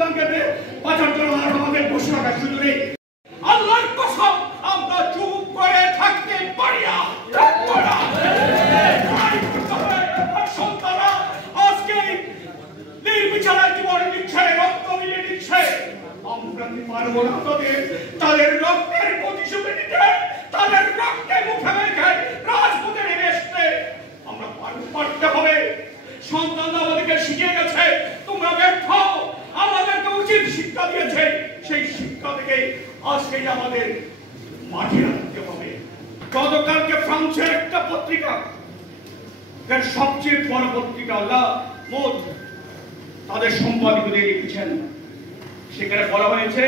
সন্তানকে বাঁচার জন্য আর আমাদের বসে থাকার সুযোগ নেই। আল্লাহর কসম আমরা চুপ করে থাকতে পারি না। সন্তানরা আজকে নির্বিচারে জীবন দিচ্ছে, রক্ত দিয়ে দিচ্ছে। আমরা কি পারবো না তাদের রক্তের প্রতিশোধ নিতে, তাদের রক্তে মুখে মেখে রাজপথে নেমে আসতে? আমরা পারতে হবে। সন্তানরা আমাদেরকে শিখিয়ে গেছে তোমরা ব্যর্থ, আমাদেরকে উচিত শিক্ষা দিয়েছে। সেই শিক্ষা থেকে আজকে আমাদের মাঠে রাখতে হবে। গতকালকে ফ্রান্সের একটা পত্রিকা, সবচেয়ে বড় পত্রিকা লা মোদ, তাদের সম্পাদকদের লিখেছেন, সেখানে বলা হয়েছে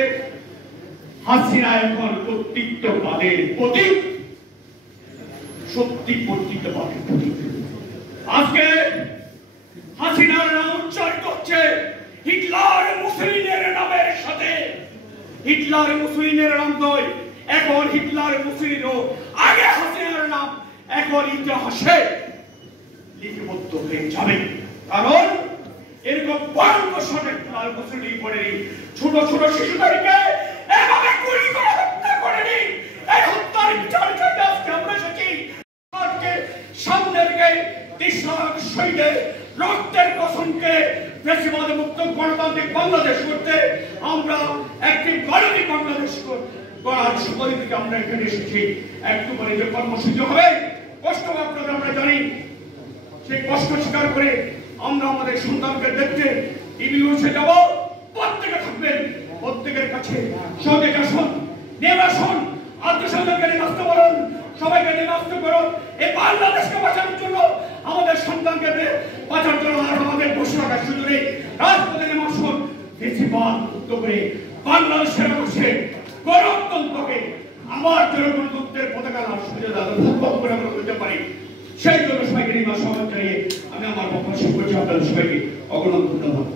হাসিনা এখন কর্তৃত্ববাদের প্রতীক, সত্যি কর্তৃত্ববাদের প্রতীক। আজকে হাসিনার নাম উচ্চারিত হচ্ছে হিটলার মুসলিনের নামের সাথে। হিটলার মুসলিনের নাম নয়, এখন হিটলার মুসলিনও আগে হাসিনার নাম এখন ইতিহাসে লিপিবদ্ধ হয়ে যাবে। কারণ এরকম ভয়ঙ্কর হিটলার মুসলিন করেনি, ছোট ছোট শিশুদেরকে এভাবে গুলি করে হত্যা করেনি। এই হত্যার বিচার চাইতে আজকে আমরা এসেছি। সামনে রেখে 30 লাখ শহীদের রক্তের কসমকে ফ্যাসিবাদ মুক্ত গণতান্ত্রিক বাংলাদেশ করতে আমরা একটি গণতান্ত্রিক বাংলাদেশ গড়ার সুপারি থেকে আমরা এখানে এসেছি। একটু করে যে কর্মসূচি হবে, কষ্ট আপনাদের আমরা জানি, সেই কষ্ট স্বীকার করে আমরা আমাদের সন্তানকে দেখতে ইবিউসে যাব। প্রত্যেকে থাকবেন, প্রত্যেকের কাছে সহযোগিতা আসুন, নেমে আসুন, আত্মসন্ধানকে নির্বাস্ত করুন, সবাইকে নির্বাস্ত করুন। এই বাংলাদেশকে বাঁচানোর জন্য, আমাদের সন্তানকে বাঁচার জন্য আর আমাদের বসে থাকার সুযোগ নেই। রাজপথে নেমে আসুন, বেশিরভাগ উদ্যোগে বাংলাদেশের বসে গণতন্ত্রকে আমার জনগণতন্ত্রের পতাকা সুবিধা করে আমরা করতে পারি। সেই জন্য সবাইকে নির্বাচন জানিয়ে আমি আমার বক্তব্য শেষ করছি। আপনাদের সবাইকে অগণন ধন্যবাদ।